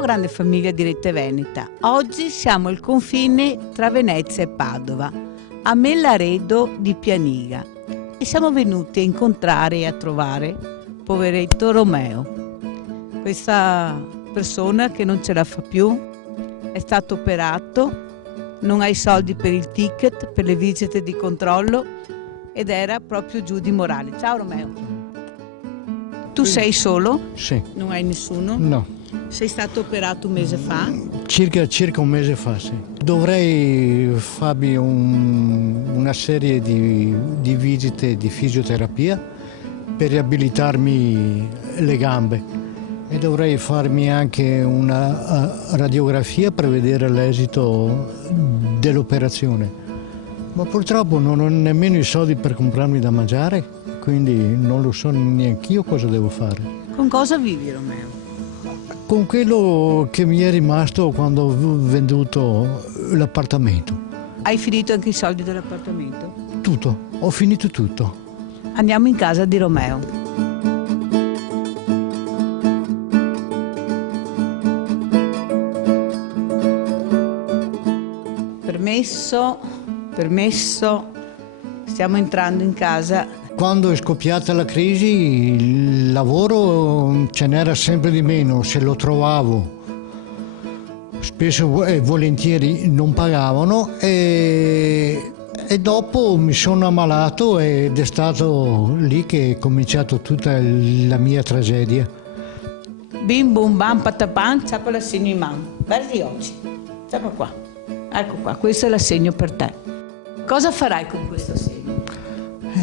Ciao grande famiglia di Rete Veneta, oggi siamo al confine tra Venezia e Padova, a Mellaredo di Pianiga, e siamo venuti a incontrare e a trovare poveretto Romeo. Questa persona che non ce la fa più, è stato operato, non ha i soldi per il ticket, per le visite di controllo ed era proprio giù di morale. Ciao Romeo. Tu sei solo? Sì. Non hai nessuno? No. Sei stato operato un mese fa? Circa un mese fa, sì. Dovrei farmi una serie di visite di fisioterapia per riabilitarmi le gambe e dovrei farmi anche una radiografia per vedere l'esito dell'operazione. Ma purtroppo non ho nemmeno i soldi per comprarmi da mangiare, quindi non lo so neanch'io cosa devo fare. Con cosa vivi, Romeo? Con quello che mi è rimasto quando ho venduto l'appartamento. Hai finito anche i soldi dell'appartamento? Tutto, ho finito tutto. Andiamo in casa di Romeo. Permesso, stiamo entrando in casa. Quando è scoppiata la crisi il lavoro ce n'era sempre di meno, se lo trovavo spesso e volentieri non pagavano e dopo mi sono ammalato ed è stato lì che è cominciata tutta la mia tragedia. Bim bum bam patapan, ciapa l'assegno in mano. Guardi oggi, ciapa qua. Ecco qua, questo è l'assegno per te. Cosa farai con questo assegno?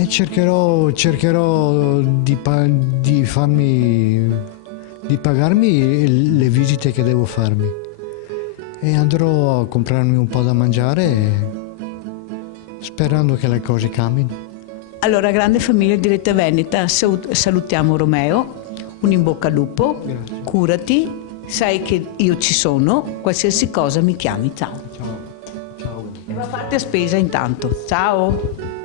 Cercherò di pagarmi le visite che devo farmi e andrò a comprarmi un po' da mangiare sperando che le cose cambino. Allora, grande famiglia di Rete Veneta, salutiamo Romeo, un in bocca al lupo. Grazie. Curati, sai che io ci sono, qualsiasi cosa mi chiami, ciao. Ciao. E va fatta spesa intanto, ciao.